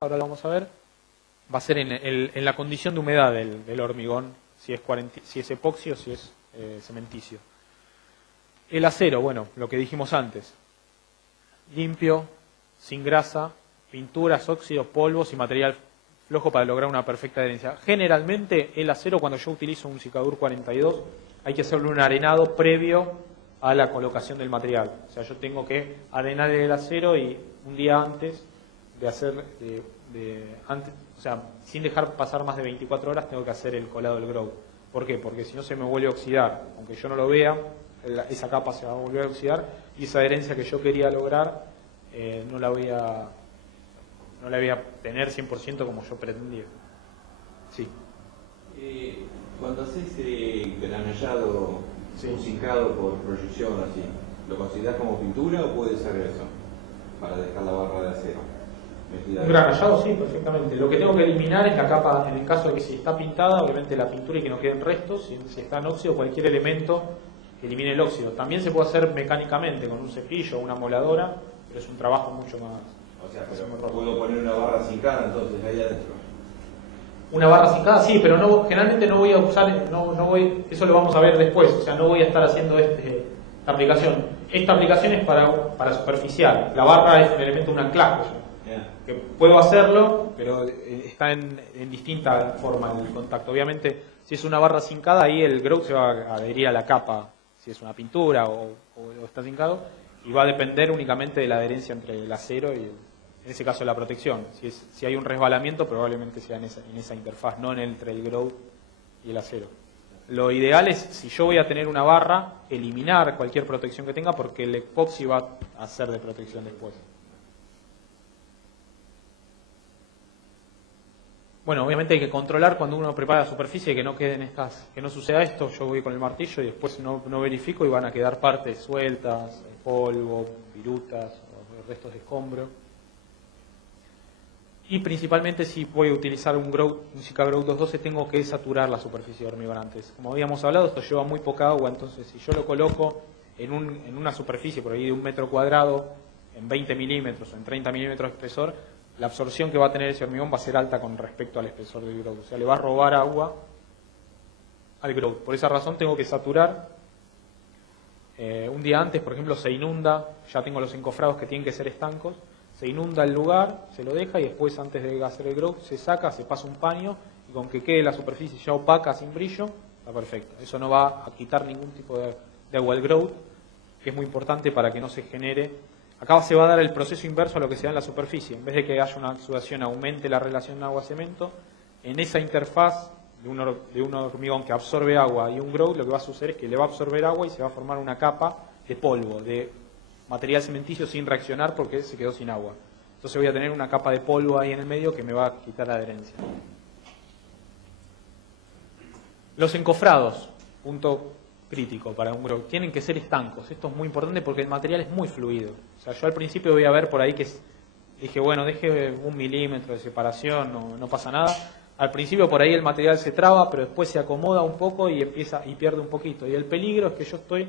ahora lo vamos a ver, va a ser en la condición de humedad del hormigón, si es epoxi o si es cementicio. El acero, bueno, lo que dijimos antes, limpio, sin grasa, pinturas, óxidos, polvos y material flojo para lograr una perfecta adherencia. Generalmente el acero, cuando yo utilizo un Cicadur 42, hay que hacerle un arenado previo a la colocación del material. O sea, yo tengo que arenar el acero y un día antes de hacer, o sea, sin dejar pasar más de 24 horas, tengo que hacer el colado del grout. ¿Por qué? Porque si no se me vuelve a oxidar. Aunque yo no lo vea, esa capa se va a volver a oxidar y esa adherencia que yo quería lograr no la voy a tener 100% como yo pretendía. Sí. Cuando haces granallado, musicado por proyección, así, ¿lo consideras como pintura o puede ser eso? Para dejar la barra de acero. Un granallado sí, perfectamente. Lo que tengo que eliminar es la capa, en el caso de que si está pintada, obviamente la pintura y que no queden restos. Si está en óxido, cualquier elemento que elimine el óxido. También se puede hacer mecánicamente con un cepillo o una moladora, pero es un trabajo mucho más... O sea, pero puedo poner una barra cincada entonces ahí adentro. Una barra cincada, sí, pero no, generalmente no voy a usar, eso lo vamos a ver después, o sea, no voy a estar haciendo esta aplicación. Esta aplicación es para superficial, la barra es un elemento, un anclaje, que puedo hacerlo, pero está en distinta forma el contacto. Obviamente, si es una barra cincada, ahí el grout se va a adherir a la capa, si es una pintura o está cincado, y va a depender únicamente de la adherencia entre el acero y en ese caso la protección. Si hay un resbalamiento, probablemente sea en esa interfaz, no entre el grout y el acero. Lo ideal es, si yo voy a tener una barra, eliminar cualquier protección que tenga, porque el epoxi va a ser de protección después. Bueno, obviamente hay que controlar cuando uno prepara la superficie que no queden que no suceda esto. Yo voy con el martillo y después no verifico y van a quedar partes sueltas, polvo, virutas, o restos de escombro. Y principalmente si voy a utilizar un Cicagrout 212 tengo que saturar la superficie de hormigón antes. Como habíamos hablado, esto lleva muy poca agua, entonces si yo lo coloco en una superficie por ahí de 1 metro cuadrado, en 20 milímetros o en 30 milímetros de espesor, la absorción que va a tener ese hormigón va a ser alta con respecto al espesor del grout. O sea, le va a robar agua al grout. Por esa razón tengo que saturar. Un día antes, por ejemplo, se inunda, ya tengo los encofrados que tienen que ser estancos, se inunda el lugar, se lo deja y después antes de hacer el grout se saca, se pasa un paño y con que quede la superficie ya opaca, sin brillo, está perfecto. Eso no va a quitar ningún tipo de agua al grout, que es muy importante para que no se genere. Acá se va a dar el proceso inverso a lo que se da en la superficie. En vez de que haya una exudación, aumente la relación agua-cemento, en esa interfaz de un hormigón que absorbe agua y un grout, lo que va a suceder es que le va a absorber agua y se va a formar una capa de polvo, de material cementicio sin reaccionar porque se quedó sin agua. Entonces voy a tener una capa de polvo ahí en el medio que me va a quitar la adherencia. Los encofrados, punto crítico para un grout, tienen que ser estancos. Esto es muy importante porque el material es muy fluido. O sea, yo al principio voy a ver por ahí que dije, bueno, deje 1 milímetro de separación, no pasa nada. Al principio por ahí el material se traba, pero después se acomoda un poco y pierde un poquito. Y el peligro es que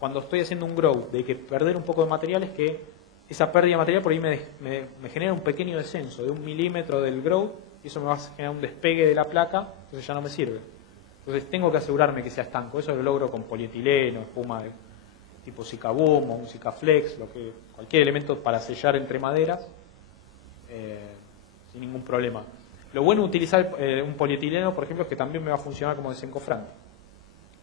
cuando estoy haciendo un grout, de que perder un poco de material, es que esa pérdida de material por ahí me genera un pequeño descenso de 1 milímetro del grout y eso me va a generar un despegue de la placa, entonces ya no me sirve. Entonces tengo que asegurarme que sea estanco. Eso lo logro con polietileno, espuma de tipo Cicaboom o un Cicaflex, cualquier elemento para sellar entre maderas sin ningún problema. Lo bueno de utilizar un polietileno, por ejemplo, es que también me va a funcionar como desencofrante.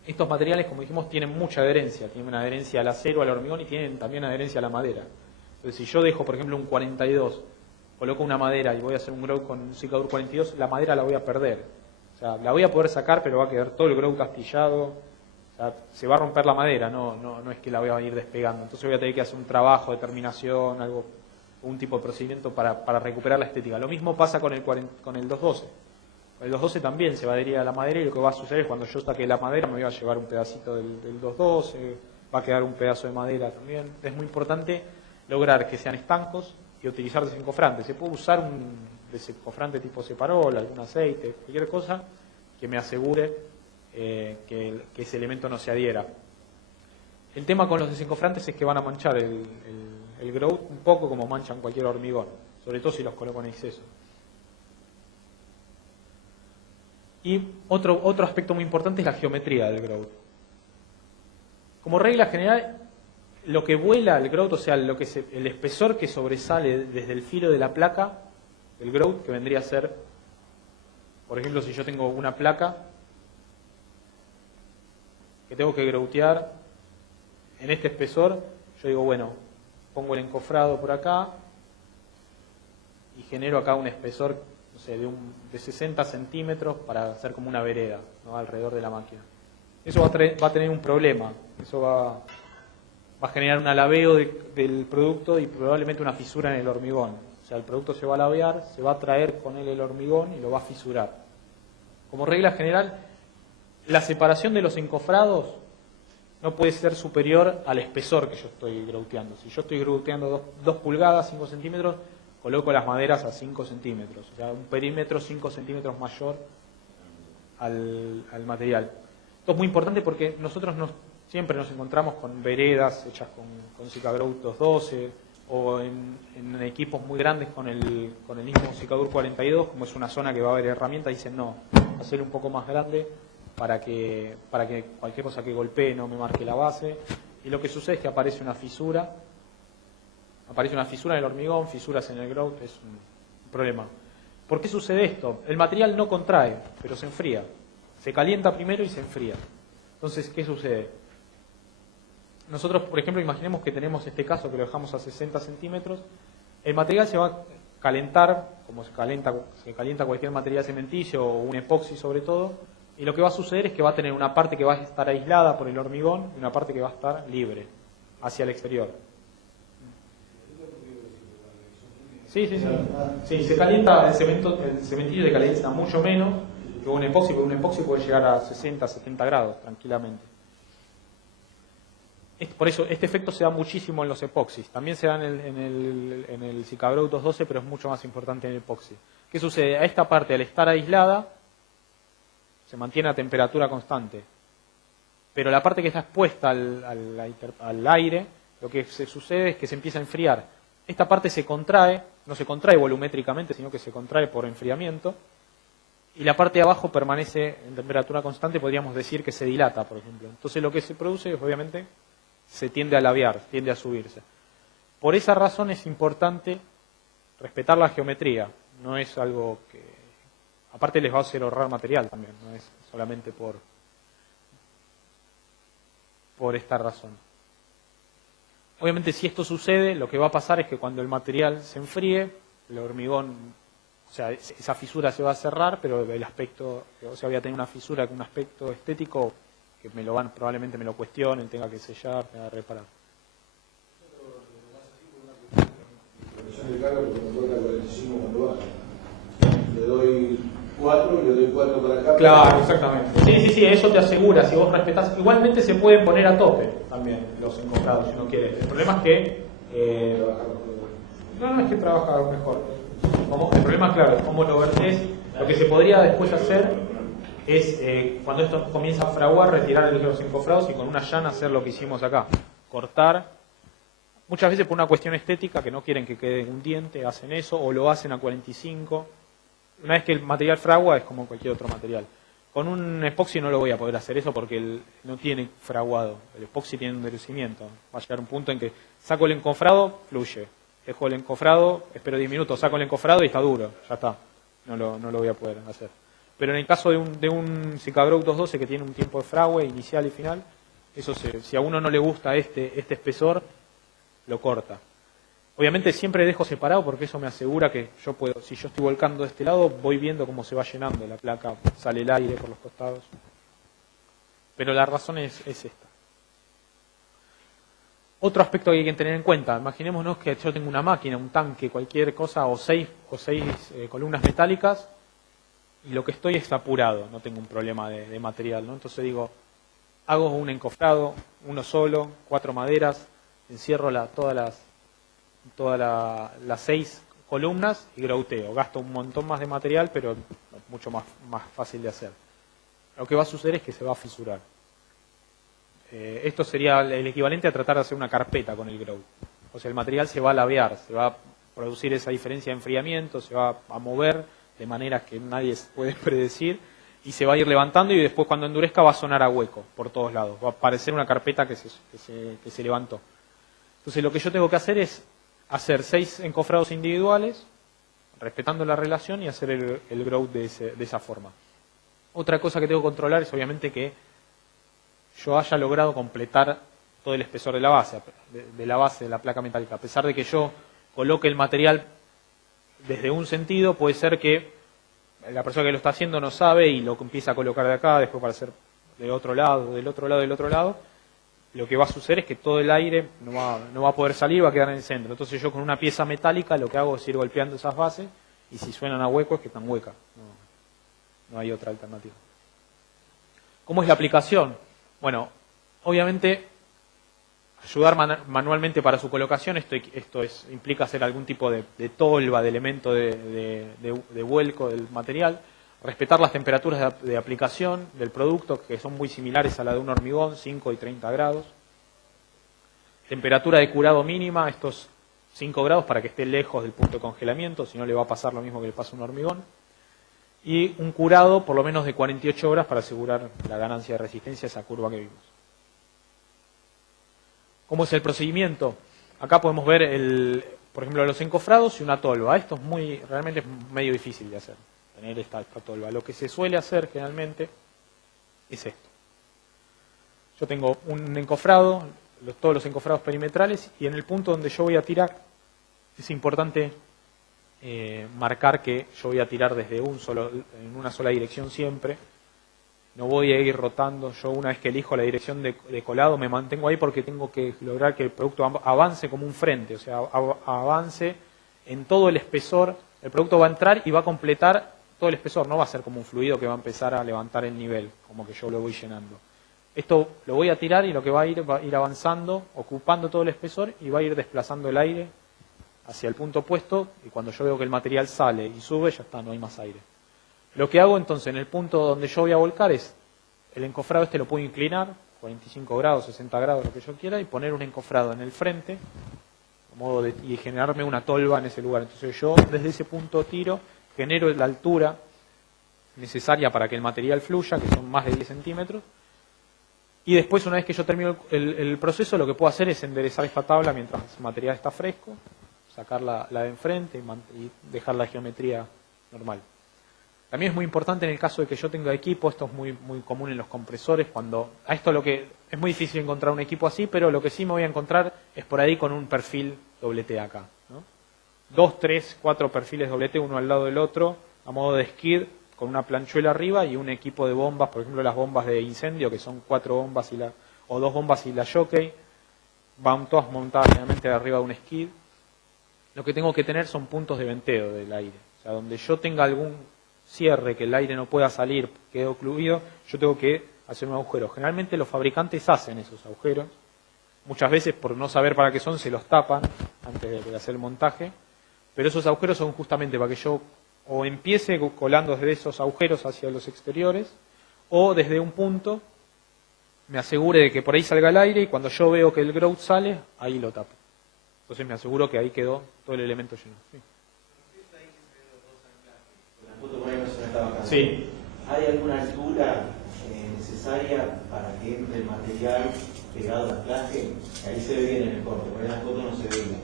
Estos materiales, como dijimos, tienen mucha adherencia. Tienen una adherencia al acero, al hormigón y tienen también adherencia a la madera. Entonces, si yo dejo, por ejemplo, un 42, coloco una madera y voy a hacer un grout con un Cicadur 42, la madera la voy a perder. O sea, la voy a poder sacar, pero va a quedar todo el grout astillado. O sea, se va a romper la madera, no es que la voy a ir despegando. Entonces voy a tener que hacer un trabajo de terminación, un tipo de procedimiento para recuperar la estética. Lo mismo pasa con el 212. El 212 también se va a adherir a la madera y lo que va a suceder es cuando yo saque la madera me voy a llevar un pedacito del 212, va a quedar un pedazo de madera también. Es muy importante lograr que sean estancos y utilizar desencofrantes. Se puede usar un desencofrante tipo Separol, algún aceite, cualquier cosa que me asegure que ese elemento no se adhiera. El tema con los desencofrantes es que van a manchar el grout un poco como manchan cualquier hormigón. sobre todo si los coloco en exceso. Y otro aspecto muy importante es la geometría del grout. Como regla general, lo que vuela el grout, o sea, el espesor que sobresale desde el filo de la placa del grout, que vendría a ser, por ejemplo, si yo tengo una placa que tengo que groutear en este espesor, yo digo, bueno, pongo el encofrado por acá y genero acá un espesor, no sé, de 60 centímetros para hacer como una vereda, ¿no?, alrededor de la máquina. Eso va a tener un problema, eso va a generar un alabeo del producto y probablemente una fisura en el hormigón. O sea, el producto se va a alabear, se va a traer con él el hormigón y lo va a fisurar. Como regla general, la separación de los encofrados no puede ser superior al espesor que yo estoy grouteando. Si yo estoy grouteando 2 pulgadas, 5 centímetros, coloco las maderas a 5 centímetros. O sea, un perímetro 5 centímetros mayor al material. Esto es muy importante porque nosotros siempre nos encontramos con veredas hechas con Cicagrout 212 o en equipos muy grandes con el mismo Cicadur 42, como es una zona que va a haber herramientas, dicen no, hacerlo un poco más grande para que cualquier cosa que golpee no me marque la base. Y lo que sucede es que aparece una fisura en el hormigón, fisuras en el grout, es un problema. ¿Por qué sucede esto? El material no contrae, pero se enfría. Se calienta primero y se enfría. Entonces, ¿qué sucede? Nosotros, por ejemplo, imaginemos que tenemos este caso que lo dejamos a 60 centímetros. El material se va a calentar, como se calienta cualquier material cementillo o un epoxi sobre todo, y lo que va a suceder es que va a tener una parte que va a estar aislada por el hormigón y una parte que va a estar libre, hacia el exterior. Sí, se calienta el cementillo se calienta mucho menos que un epoxi, porque un epoxi puede llegar a 60, 70 grados tranquilamente. Por eso, este efecto se da muchísimo en los epoxis. También se da en el Cicagrout 212, pero es mucho más importante en el epoxi. ¿Qué sucede? A esta parte, al estar aislada, se mantiene a temperatura constante. Pero la parte que está expuesta al aire, lo que se sucede es que se empieza a enfriar. Esta parte se contrae, no se contrae volumétricamente, sino que se contrae por enfriamiento. Y la parte de abajo permanece en temperatura constante, podríamos decir que se dilata, por ejemplo. Entonces lo que se produce, obviamente, se tiende a labiar, tiende a subirse. Por esa razón es importante respetar la geometría. No es algo que... Aparte les va a hacer ahorrar material también, no es solamente por esta razón. Obviamente si esto sucede, lo que va a pasar es que cuando el material se enfríe, el hormigón, o sea, esa fisura se va a cerrar, pero el aspecto, o sea, voy a tener una fisura con un aspecto estético que probablemente me lo cuestionen, tenga que sellar, tenga que reparar. Le doy 4 y le doy 4 para acá. Claro, exactamente. Sí, eso te asegura, si vos respetás. Igualmente se pueden poner a tope también los encofrados si uno quiere. El problema es que... no es que trabaja mejor. El problema, claro, es cómo lo vertés. Lo que se podría después hacer es, cuando esto comienza a fraguar, retirar los encofrados y con una llana hacer lo que hicimos acá. Cortar. Muchas veces por una cuestión estética, que no quieren que quede un diente, hacen eso, o lo hacen a 45. Una vez que el material fragua, es como cualquier otro material. Con un epoxi no lo voy a poder hacer eso porque no tiene fraguado. El epoxi tiene un endurecimiento. Va a llegar un punto en que saco el encofrado, fluye. Dejo el encofrado, espero 10 minutos, saco el encofrado y está duro. Ya está. No lo voy a poder hacer. Pero en el caso de un Cicagrout 212 que tiene un tiempo de frague inicial y final, eso si a uno no le gusta este espesor, lo corta. Obviamente siempre dejo separado porque eso me asegura que yo puedo, si yo estoy volcando de este lado, voy viendo cómo se va llenando la placa, sale el aire por los costados. Pero la razón es esta. Otro aspecto que hay que tener en cuenta, imaginémonos que yo tengo una máquina, un tanque, cualquier cosa, o seis columnas metálicas, y lo que estoy es apurado, no tengo un problema de material, ¿no? Entonces digo, hago un encofrado, uno solo, 4 maderas, encierro todas las 6 columnas y grouteo. Gasto un montón más de material, pero mucho más fácil de hacer. Lo que va a suceder es que se va a fisurar. Esto sería el equivalente a tratar de hacer una carpeta con el grout. O sea, el material se va a lavear, producir esa diferencia de enfriamiento, se va a mover de maneras que nadie puede predecir y se va a ir levantando y después cuando endurezca va a sonar a hueco por todos lados, va a aparecer una carpeta que se levantó. Entonces lo que yo tengo que hacer es hacer 6 encofrados individuales, respetando la relación y hacer el growth de esa forma. Otra cosa que tengo que controlar es obviamente que yo haya logrado completar todo el espesor de la base de la placa metálica. A pesar de que yo coloque el material desde un sentido, puede ser que la persona que lo está haciendo no sabe y lo empieza a colocar de acá, después para hacer del otro lado, del otro lado, del otro lado. Lo que va a suceder es que todo el aire no va a poder salir, va a quedar en el centro. Entonces yo con una pieza metálica lo que hago es ir golpeando esas bases y si suenan a hueco es que están huecas. No hay otra alternativa. ¿Cómo es la aplicación? Bueno, obviamente ayudar manualmente para su colocación, esto implica hacer algún tipo de tolva, de elemento de vuelco del material, respetar las temperaturas de aplicación del producto, que son muy similares a la de un hormigón, 5 y 30 grados. Temperatura de curado mínima, estos 5 grados para que esté lejos del punto de congelamiento, si no le va a pasar lo mismo que le pasa a un hormigón. Y un curado por lo menos de 48 horas para asegurar la ganancia de resistencia, esa curva que vimos. ¿Cómo es el procedimiento? Acá podemos ver, por ejemplo, los encofrados y una tolva. Esto es realmente es medio difícil de hacer, tener esta tolva. Lo que se suele hacer generalmente es esto. Yo tengo un encofrado, todos los encofrados perimetrales, y en el punto donde yo voy a tirar, es importante marcar que yo voy a tirar desde en una sola dirección siempre. No voy a ir rotando. Yo una vez que elijo la dirección de colado me mantengo ahí porque tengo que lograr que el producto avance como un frente, o sea, avance en todo el espesor. El producto va a entrar y va a completar todo el espesor, no va a ser como un fluido que va a empezar a levantar el nivel, como que yo lo voy llenando. Esto lo voy a tirar y lo que va a ir avanzando, ocupando todo el espesor y va a ir desplazando el aire hacia el punto opuesto y cuando yo veo que el material sale y sube, ya está, no hay más aire. Lo que hago entonces en el punto donde yo voy a volcar es, el encofrado lo puedo inclinar, 45 grados, 60 grados, lo que yo quiera, y poner un encofrado en el frente, y generarme una tolva en ese lugar. Entonces yo desde ese punto tiro, genero la altura necesaria para que el material fluya, que son más de 10 centímetros, y después una vez que yo termino el proceso, lo que puedo hacer es enderezar esta tabla mientras el material está fresco, sacar la de enfrente y dejar la geometría normal. También es muy importante en el caso de que yo tenga equipo, esto es muy común en los compresores, es muy difícil encontrar un equipo así, pero lo que sí me voy a encontrar es por ahí con un perfil doble acá, ¿no? 2, 3, 4 perfiles doble uno al lado del otro, a modo de skid, con una planchuela arriba y un equipo de bombas, por ejemplo las bombas de incendio, que son 4 bombas o 2 bombas y la jockey, van todas montadas generalmente arriba de un skid. Lo que tengo que tener son puntos de venteo del aire, o sea, donde yo tenga algún cierre, que el aire no pueda salir, quede ocluido, yo tengo que hacer un agujero. Generalmente los fabricantes hacen esos agujeros, muchas veces por no saber para qué son se los tapan antes de hacer el montaje, pero esos agujeros son justamente para que yo o empiece colando desde esos agujeros hacia los exteriores o desde un punto me asegure de que por ahí salga el aire y cuando yo veo que el growth sale, ahí lo tapo. Entonces me aseguro que ahí quedó todo el elemento lleno. Sí. Sí. ¿Hay alguna altura necesaria para que entre el material pegado al anclaje? Ahí se ve bien en el corte, porque en la foto no se veía.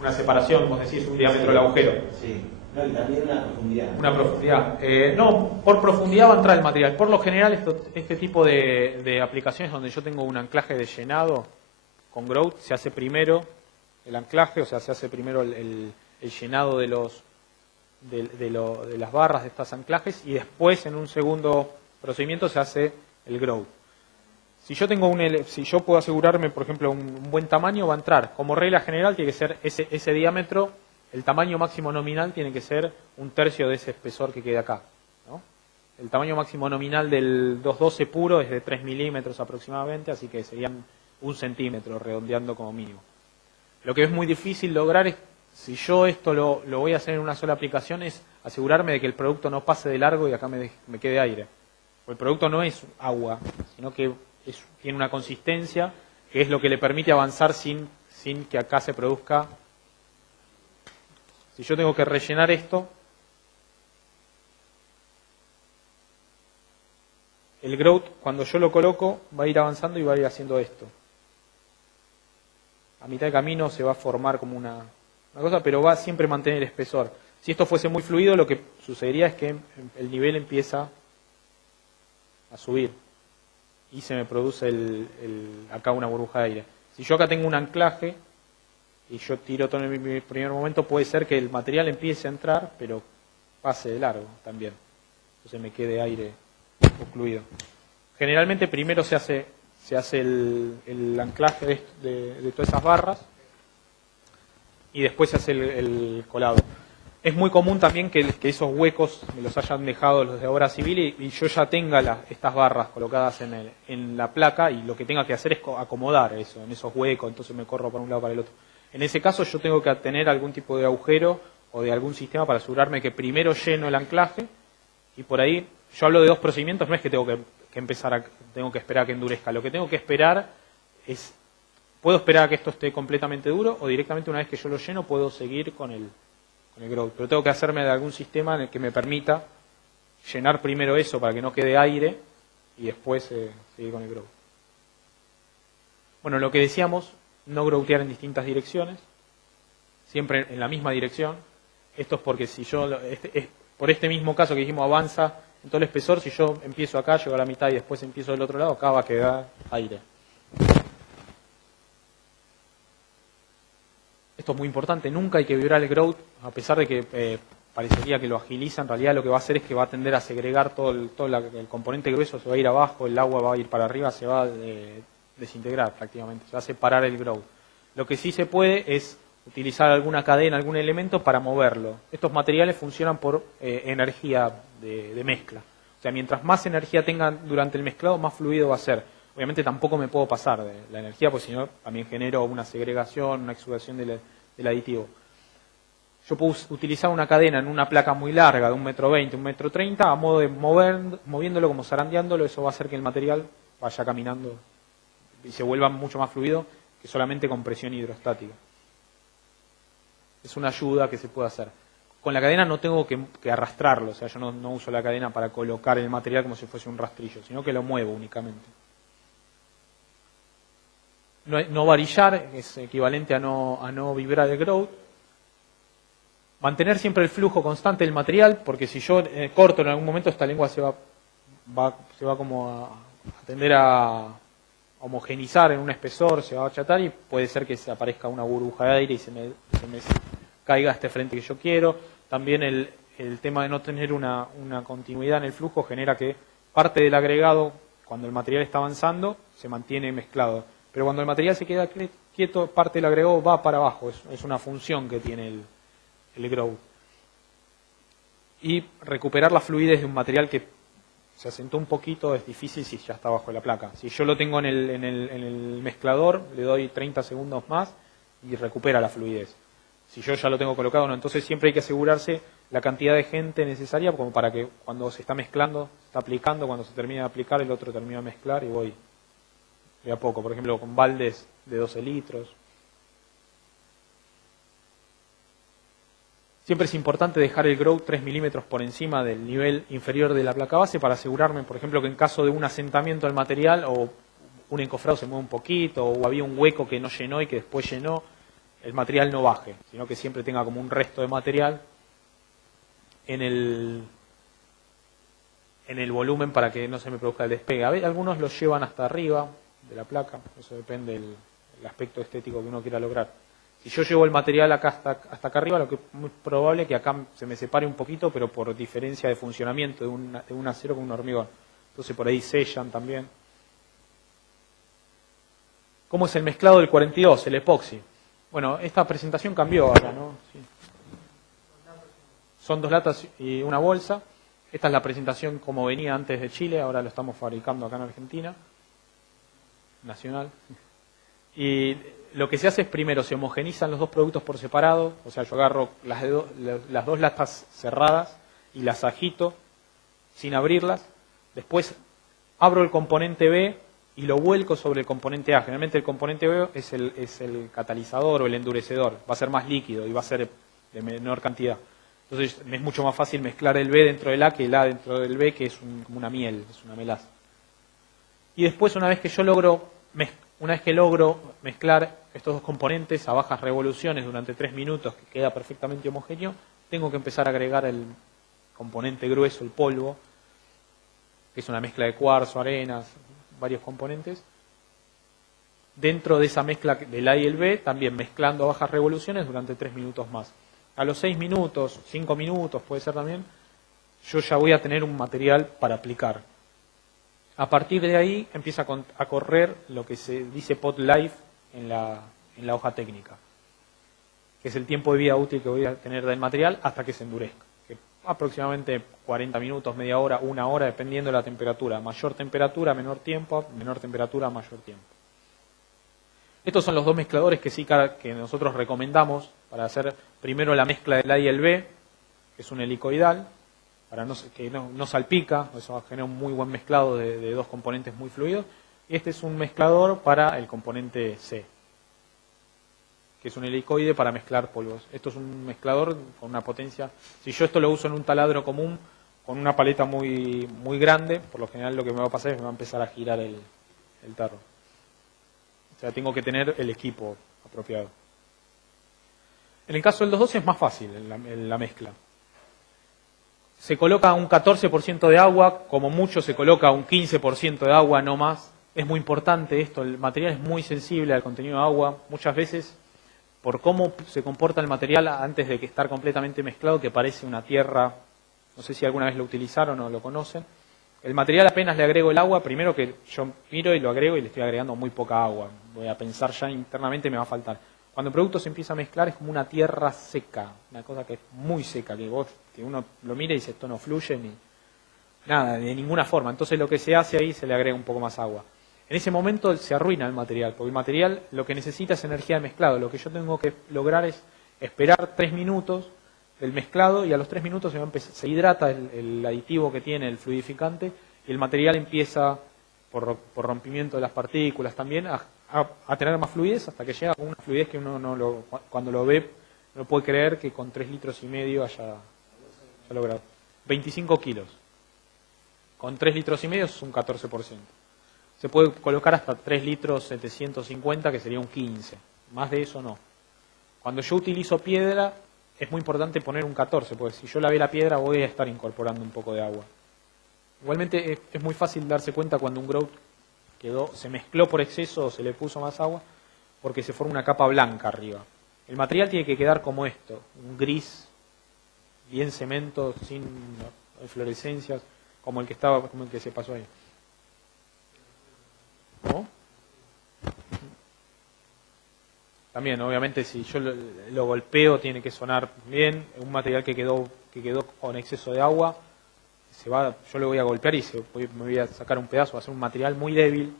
Una separación, vos decís, un diámetro del agujero. Sí. No, y también una profundidad. Una profundidad. No, por profundidad va a entrar el material. Por lo general, este tipo de aplicaciones donde yo tengo un anclaje de llenado con growth, se hace primero el anclaje, o sea, se hace primero el llenado de las barras de estos anclajes y después en un segundo procedimiento se hace el growth. Si yo puedo asegurarme, por ejemplo, un buen tamaño, va a entrar. Como regla general tiene que ser ese diámetro, el tamaño máximo nominal tiene que ser 1/3 de ese espesor que quede acá, ¿no? El tamaño máximo nominal del 212 puro es de 3 milímetros aproximadamente, así que serían 1 centímetro redondeando como mínimo. Lo que es muy difícil lograr es, si yo esto lo voy a hacer en una sola aplicación, es asegurarme de que el producto no pase de largo y acá me quede aire. El producto no es agua, sino que tiene una consistencia que es lo que le permite avanzar sin que acá se produzca Si yo tengo que rellenar esto, el grout, cuando yo lo coloco, va a ir avanzando y va a ir haciendo esto. A mitad de camino se va a formar como una cosa, pero va a siempre mantener el espesor. Si esto fuese muy fluido, lo que sucedería es que el nivel empieza a subir y se me produce acá una burbuja de aire. Si yo acá tengo un anclaje y yo tiro todo en mi primer momento, puede ser que el material empiece a entrar, pero pase de largo también. Entonces me quede aire ocluido. Generalmente primero se hace el anclaje de todas esas barras y después se hace el colado. Es muy común también que esos huecos me los hayan dejado los de obra civil y yo ya tenga estas barras colocadas en la placa y lo que tenga que hacer es acomodar eso, en esos huecos, entonces me corro para un lado para el otro. En ese caso yo tengo que tener algún tipo de agujero o de algún sistema para asegurarme que primero lleno el anclaje y por ahí, yo hablo de dos procedimientos, no es que tengo que tengo que esperar a que endurezca, lo que tengo que esperar es, puedo esperar a que esto esté completamente duro o directamente una vez que yo lo lleno puedo seguir con el grout, pero tengo que hacerme de algún sistema en el que me permita llenar primero eso para que no quede aire y después seguir con el grout. Bueno, lo que decíamos, no groutear en distintas direcciones, siempre en la misma dirección. Esto es porque si yo, por este mismo caso que dijimos avanza en todo el espesor, si yo empiezo acá, llego a la mitad y después empiezo del otro lado, acá va a quedar aire. Esto es muy importante, nunca hay que vibrar el grout, a pesar de que parecería que lo agiliza, en realidad lo que va a hacer es que va a tender a segregar todo el componente grueso, se va a ir abajo, el agua va a ir para arriba, se va a desintegrar prácticamente, se va a separar el grout. Lo que sí se puede es utilizar alguna cadena, algún elemento para moverlo. Estos materiales funcionan por energía de mezcla. O sea, mientras más energía tengan durante el mezclado, más fluido va a ser. Obviamente tampoco me puedo pasar de la energía, porque si no también genero una segregación, una exudación del aditivo. Yo puedo utilizar una cadena en una placa muy larga, de 1,20 m, 1,30 m, a modo de moviéndolo como zarandeándolo, eso va a hacer que el material vaya caminando y se vuelva mucho más fluido que solamente con presión hidrostática. Es una ayuda que se puede hacer. Con la cadena no tengo que arrastrarlo, o sea, yo no uso la cadena para colocar el material como si fuese un rastrillo, sino que lo muevo únicamente. No varillar es equivalente a no vibrar el grout. Mantener siempre el flujo constante del material, porque si yo corto en algún momento, esta lengua se va como a tender a homogenizar en un espesor, se va a achatar y puede ser que se aparezca una burbuja de aire y se me caiga este frente que yo quiero. También el tema de no tener una continuidad en el flujo genera que parte del agregado, cuando el material está avanzando, se mantiene mezclado. Pero cuando el material se queda quieto, parte del agregado va para abajo. Es una función que tiene el grout. Y recuperar la fluidez de un material que se asentó un poquito es difícil si ya está bajo la placa. Si yo lo tengo en el mezclador, le doy 30 segundos más y recupera la fluidez. Si yo ya lo tengo colocado, no. Entonces siempre hay que asegurarse la cantidad de gente necesaria como para que cuando se está mezclando, se está aplicando, cuando se termina de aplicar, el otro termina de mezclar y voy de a poco. Por ejemplo, con baldes de 12 litros. Siempre es importante dejar el grout 3 milímetros por encima del nivel inferior de la placa base para asegurarme, por ejemplo, que en caso de un asentamiento del material o un encofrado se mueve un poquito o había un hueco que no llenó y que después llenó, el material no baje, sino que siempre tenga como un resto de material en el volumen para que no se me produzca el despegue. Algunos lo llevan hasta arriba de la placa, eso depende del aspecto estético que uno quiera lograr. Si yo llevo el material acá hasta acá arriba, lo que es muy probable que acá se me separe un poquito, pero por diferencia de funcionamiento de un acero con un hormigón. Entonces por ahí sellan también. ¿Cómo es el mezclado del 42, el epoxi? Bueno, esta presentación cambió acá, ¿no? Sí. Son 2 latas y una bolsa. Esta es la presentación como venía antes de Chile, ahora lo estamos fabricando acá en Argentina, nacional. Y lo que se hace es primero se homogenizan los dos productos por separado, o sea, yo agarro las 2 latas cerradas y las agito sin abrirlas. Después abro el componente B y lo vuelco sobre el componente A. Generalmente el componente B es el catalizador o el endurecedor, va a ser más líquido y va a ser de menor cantidad. Entonces me es mucho más fácil mezclar el B dentro del A que el A dentro del B, que es como una miel, es una melaza. Y después, una vez que logro mezclar estos dos componentes a bajas revoluciones durante 3 minutos, que queda perfectamente homogéneo, tengo que empezar a agregar el componente grueso, el polvo, que es una mezcla de cuarzo, arenas, varios componentes. Dentro de esa mezcla del A y el B, también mezclando a bajas revoluciones durante 3 minutos más. A los 6 minutos, 5 minutos puede ser también, yo ya voy a tener un material para aplicar. A partir de ahí empieza a correr lo que se dice pot life en la hoja técnica, que es el tiempo de vida útil que voy a tener del material hasta que se endurezca. Que aproximadamente 40 minutos, media hora, 1 hora, dependiendo de la temperatura. Mayor temperatura, menor tiempo, menor temperatura, mayor tiempo. Estos son los dos mezcladores que nosotros recomendamos para hacer primero la mezcla del A y el B, que es un helicoidal, para que no salpica, eso genera un muy buen mezclado de dos componentes muy fluidos. Y este es un mezclador para el componente C, que es un helicoide para mezclar polvos. Esto es un mezclador con una potencia. Si yo esto lo uso en un taladro común, con una paleta muy, muy grande, por lo general lo que me va a pasar es que me va a empezar a girar el tarro. O sea, tengo que tener el equipo apropiado. En el caso del 212 es más fácil la mezcla. Se coloca un 14% de agua, como mucho se coloca un 15% de agua, no más. Es muy importante esto, el material es muy sensible al contenido de agua. Muchas veces, por cómo se comporta el material antes de que estar completamente mezclado, que parece una tierra, no sé si alguna vez lo utilizaron o lo conocen. El material apenas le agrego el agua, primero que yo miro y lo agrego y le estoy agregando muy poca agua. Voy a pensar ya internamente me va a faltar. Cuando el producto se empieza a mezclar es como una tierra seca, una cosa que es muy seca, que uno lo mira y dice esto no fluye ni nada, de ninguna forma. Entonces lo que se hace ahí se le agrega un poco más agua. En ese momento se arruina el material, porque el material lo que necesita es energía de mezclado. Lo que yo tengo que lograr es esperar 3 minutos del mezclado y a los 3 minutos se hidrata el aditivo que tiene el fluidificante y el material empieza, por rompimiento de las partículas también, a tener más fluidez hasta que llega con una fluidez que uno cuando lo ve no puede creer que con 3,5 litros haya logrado. 25 kilos. Con 3,5 litros es un 14%. Se puede colocar hasta 3 litros 750, que sería un 15%. Más de eso no. Cuando yo utilizo piedra, es muy importante poner un 14, porque si yo lavé la piedra voy a estar incorporando un poco de agua. Igualmente es muy fácil darse cuenta cuando un grout se mezcló por exceso o se le puso más agua, porque se forma una capa blanca arriba. El material tiene que quedar como esto, un gris, bien cemento, sin fluorescencias, como el que se pasó ahí. ¿No? También, obviamente, si yo lo golpeo, tiene que sonar bien. Un material que quedó con exceso de agua, yo lo voy a golpear y me voy a sacar un pedazo, va a ser un material muy débil.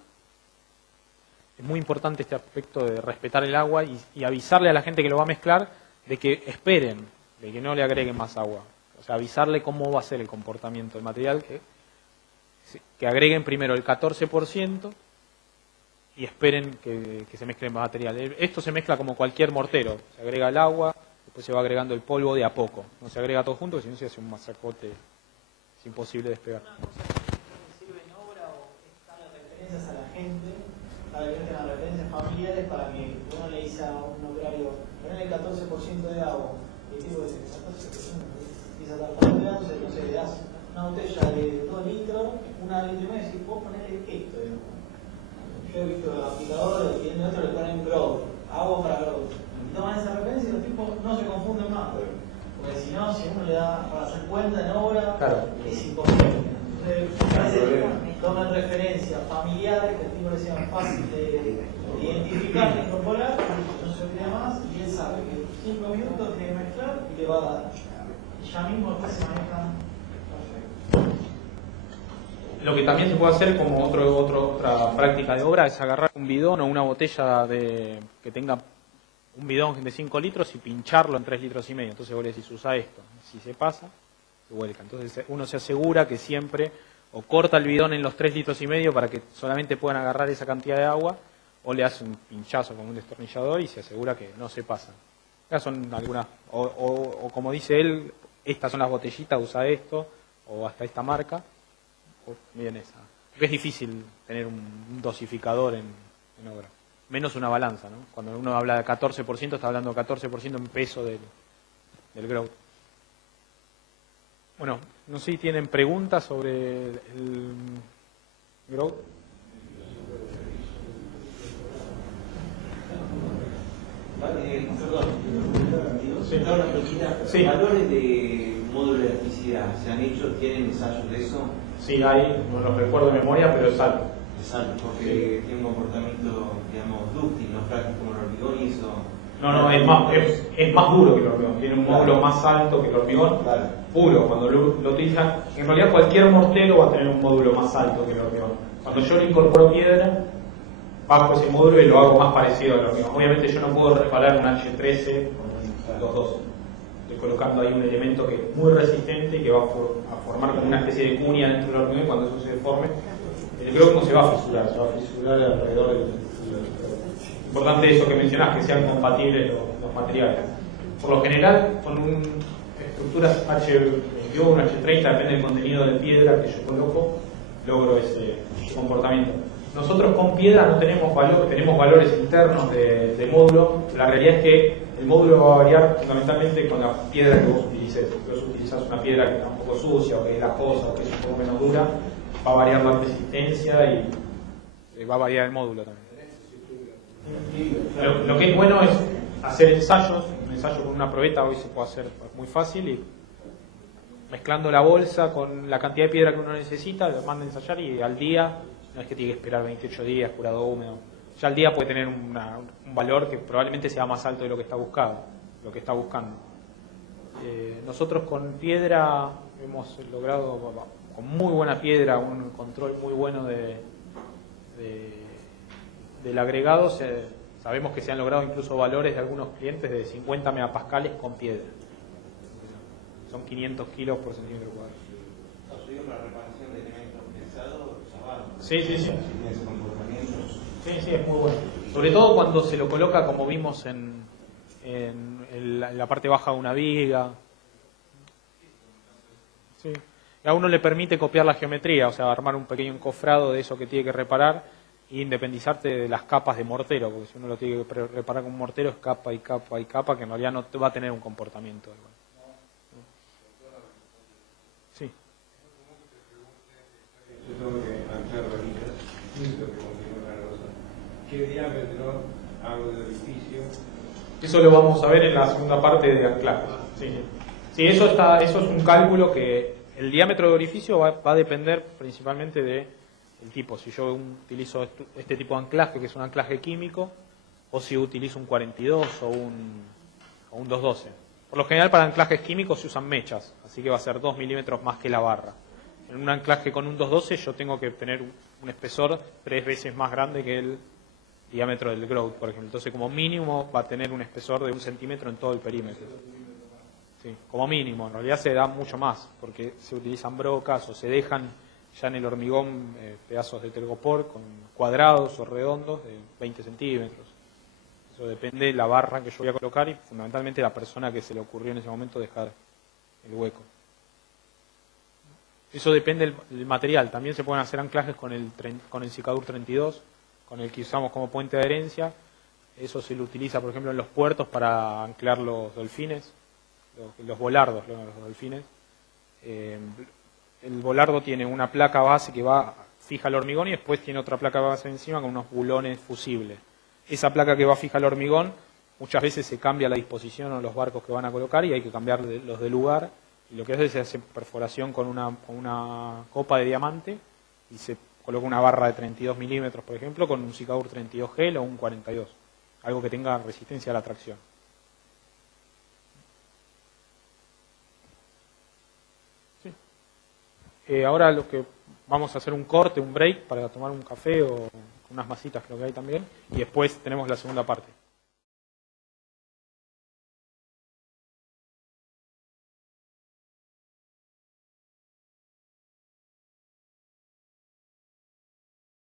Es muy importante este aspecto de respetar el agua y avisarle a la gente que lo va a mezclar de que esperen, de que no le agreguen más agua. O sea, avisarle cómo va a ser el comportamiento del material, que agreguen primero el 14%, y esperen que se mezcle más material. Esto se mezcla como cualquier mortero. Se agrega el agua, después se va agregando el polvo de a poco. No se agrega todo junto, si no se hace un masacote. Es imposible despegar. Una cosa que sirve en obra o darle referencias a la gente, para que tengan referencias familiares, para que uno le dice a un operario, poner el 14% de agua. Y el tipo dice, 14%, empieza a dar confianza, entonces le das una botella de 2 litros, 1,5 litros, y decís, vos ponele esto, digamos. Yo he visto aplicadores que en otro le ponen grout, agua para grout. Y toman esa referencia y los tipos no se confunden más. Porque si no, si uno le da para hacer cuenta en obra, claro, es imposible. Entonces, toman referencias familiares que el tipo le sea fácil de identificar, de incorporar, no se olvida más y él sabe que 5 minutos tiene que mezclar y le va a dar. Y ya mismo después se manejan. Lo que también se puede hacer como otra práctica de obra es agarrar un bidón o una botella que tenga un bidón de 5 litros y pincharlo en 3,5 litros. Entonces vos le decís, usa esto. Si se pasa, se vuelca. Entonces uno se asegura que siempre o corta el bidón en los 3,5 litros para que solamente puedan agarrar esa cantidad de agua, o le hace un pinchazo con un destornillador y se asegura que no se pasa. Estas son algunas, o como dice él, estas son las botellitas, usa esto, o hasta esta marca, o miren esa. Porque es difícil tener un dosificador en obra, menos una balanza, ¿no? Cuando uno habla de 14%, está hablando de 14% en peso del grout. Bueno, no sé si tienen preguntas sobre el grout. Perdón, Sí. una preguntita. Sí. ¿Valores de módulo de elasticidad se han hecho? ¿Tienen ensayos de eso? Sí, hay, no los recuerdo de memoria, pero es alto. Exacto, porque tiene un comportamiento, digamos, dúctil, no frágil como el hormigón y eso. No, es más duro que el hormigón, tiene un módulo más alto que el hormigón, puro. Cuando lo utilizan, en realidad cualquier mortero va a tener un módulo más alto que el hormigón. Cuando yo le incorporo piedra, bajo ese módulo y lo hago más parecido al hormigón. Obviamente yo no puedo reparar un H13 con los dos. Estoy colocando ahí un elemento que es muy resistente y que va a formar como una especie de cuña dentro del hormigón, y cuando eso se deforme, el grout no se va a fisurar, se va a fisurar alrededor del... Importante eso que mencionás, que sean compatibles los materiales. Por lo general, con estructuras H21, H30, depende del contenido de piedra que yo coloco, logro ese comportamiento. Nosotros con piedra no tenemos valor, tenemos valores internos de módulo. La realidad es que el módulo va a variar fundamentalmente con la piedra que vos utilices. Si vos utilizás una piedra que está un poco sucia, o que es lajosa, o que es un poco menos dura, va a variar la resistencia y va a variar el módulo también. Lo que es bueno es hacer ensayos. Un ensayo con una probeta hoy se puede hacer muy fácil, y mezclando la bolsa con la cantidad de piedra que uno necesita, lo manda a ensayar, y al día, no es que tiene que esperar 28 días curado húmedo, ya al día puede tener un valor que probablemente sea más alto de lo que está buscando. Nosotros con piedra hemos logrado, con muy buena piedra, un control muy bueno del agregado. Sabemos que se han logrado incluso valores de algunos clientes de 50 megapascales con piedra. Son 500 kilos por centímetro cuadrado. La reparación de elementos pesados, Sí. tiene ese comportamiento. Sí, es muy bueno. Sobre todo cuando se lo coloca, como vimos en la parte baja de una viga. Sí. Y a uno le permite copiar la geometría, o sea, armar un pequeño encofrado de eso que tiene que reparar e independizarte de las capas de mortero, porque si uno lo tiene que reparar con un mortero es capa y capa y capa, que en realidad no va a tener un comportamiento igual. Sí. Yo tengo que anclar varijas, lo que continúa una rosa. ¿Qué diámetro hago del orificio? Eso lo vamos a ver en la segunda parte de anclaje. Sí, eso es un cálculo que el diámetro de orificio va a depender principalmente del tipo. Si yo utilizo este tipo de anclaje, que es un anclaje químico, o si utilizo un 42 o un 212. Por lo general, para anclajes químicos se usan mechas, así que va a ser 2 milímetros más que la barra. En un anclaje con un 212 yo tengo que tener un espesor 3 veces más grande que el diámetro del grout, por ejemplo. Entonces, como mínimo, va a tener un espesor de 1 centímetro en todo el perímetro. Sí, como mínimo. En realidad se da mucho más, porque se utilizan brocas o se dejan ya en el hormigón pedazos de telgopor con cuadrados o redondos de 20 centímetros. Eso depende de la barra que yo voy a colocar y fundamentalmente la persona que se le ocurrió en ese momento dejar el hueco. Eso depende del material. También se pueden hacer anclajes con el Sicadur 32, con el que usamos como puente de adherencia. Eso se lo utiliza, por ejemplo, en los puertos para anclar los delfines, los volardos, los delfines. El volardo tiene una placa base que fija el hormigón y después tiene otra placa base encima con unos bulones fusibles. Esa placa que va fija al hormigón, muchas veces se cambia la disposición en los barcos que van a colocar y hay que cambiar los de lugar. Y lo que hace es se hace perforación con una copa de diamante y se coloca una barra de 32 milímetros, por ejemplo, con un Sicadur 32 gel o un 42. Algo que tenga resistencia a la tracción. Sí. Ahora lo que vamos a hacer un corte, un break para tomar un café o unas masitas, creo que hay también, y después tenemos la segunda parte.